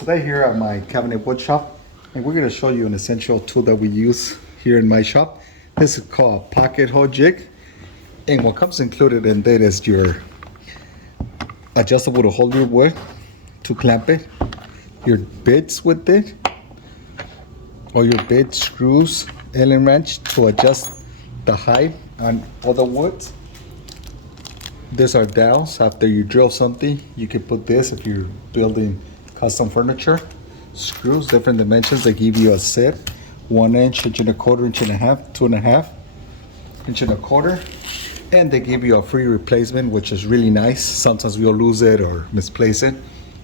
today here at my cabinet wood shop, and we're going to show you an essential tool that we use here in my shop. This is called a pocket hole jig, and what comes included in that is your adjustable to hold your wood to clamp it, your bits with it, or your bit screws, Allen wrench to adjust the height on all the woods. These are dowels. After you drill something, you can put this if you're building custom furniture. Screws, different dimensions. They give you a set: 1 inch, inch and a quarter, inch and a half, 2.5 inch and a quarter, and they give you a free replacement, which is really nice. Sometimes we'll lose it or misplace it,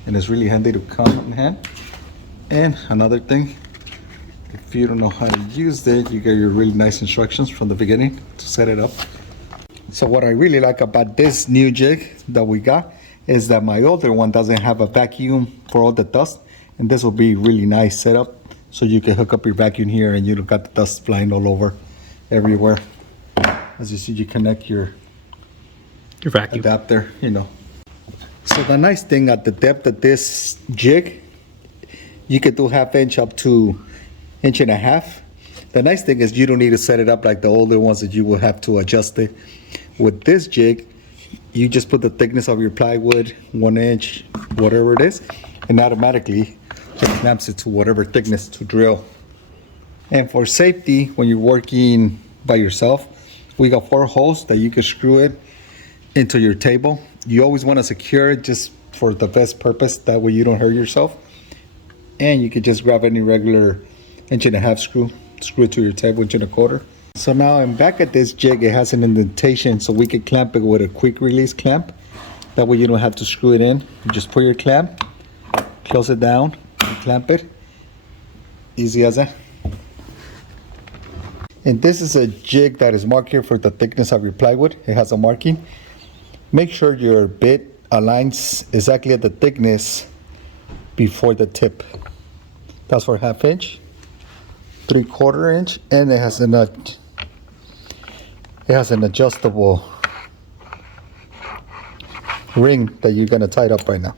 and it's really handy to come in hand. And another thing, if you don't know how to use it, you get your really nice instructions from the beginning to set it up. So what I really like about this new jig that we got is that my older one doesn't have a vacuum for all the dust, and this will be really nice setup, so you can hook up your vacuum here and you don't got the dust flying all over everywhere. As you see, you connect your vacuum adapter, you know. So the nice thing at the depth of this jig, you can do 1/2 inch up to 1.5 inches. The nice thing is you don't need to set it up like the older ones that you will have to adjust it. With this jig, you just put the thickness of your plywood, 1 inch, whatever it is, and automatically it clamps it to whatever thickness to drill. And for safety, when you're working by yourself, we got 4 holes that you can screw it into your table. You always want to secure it just for the best purpose, that way you don't hurt yourself. And you can just grab any regular 1.5 inch screw it to your table, 1.25 inches. So now I'm back at this jig. It has an indentation, so we can clamp it with a quick release clamp. That way you don't have to screw it in. You just put your clamp, close it down, and clamp it. Easy as that. And this is a jig that is marked here for the thickness of your plywood. It has a marking. Make sure your bit aligns exactly at the thickness before the tip. That's for 1/2 inch, 3/4 inch, and it has an adjustable ring that you're gonna tie it up right now.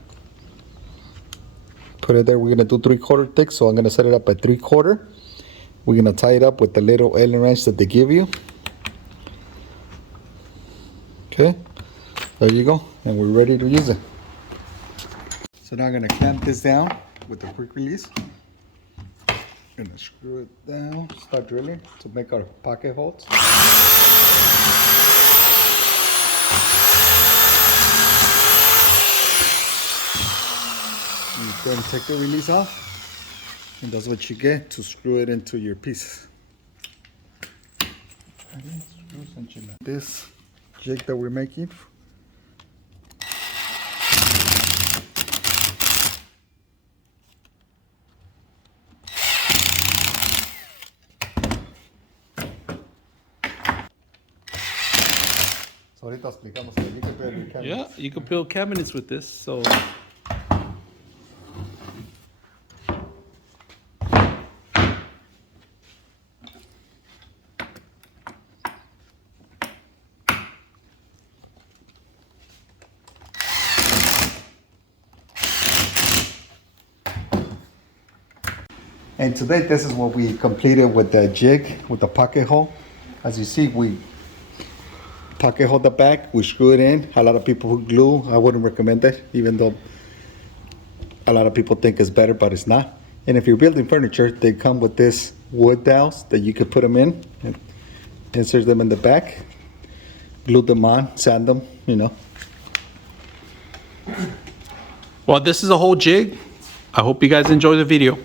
Put it there. We're gonna do 3/4 thick, so I'm gonna set it up at 3/4. We're gonna tie it up with the little Allen wrench that they give you. Okay, there you go, and we're ready to use it. So now I'm gonna clamp this down with the quick release. Gonna screw it down, start drilling to make our pocket holes. You go and take the release off, and that's what you get to screw it into your piece. This jig that we're making, so ahorita explicamos que you can build your cabinets. Yeah, you can build cabinets with this. So and today, this is what we completed with the jig, with the pocket hole. As you see, we pocket hole the back, we screw it in. A lot of people who glue, I wouldn't recommend it, even though a lot of people think it's better, but it's not. And if you're building furniture, they come with this wood dowels that you could put them in, and insert them in the back, glue them on, sand them, you know. well, this is a whole jig. I hope you guys enjoy the video.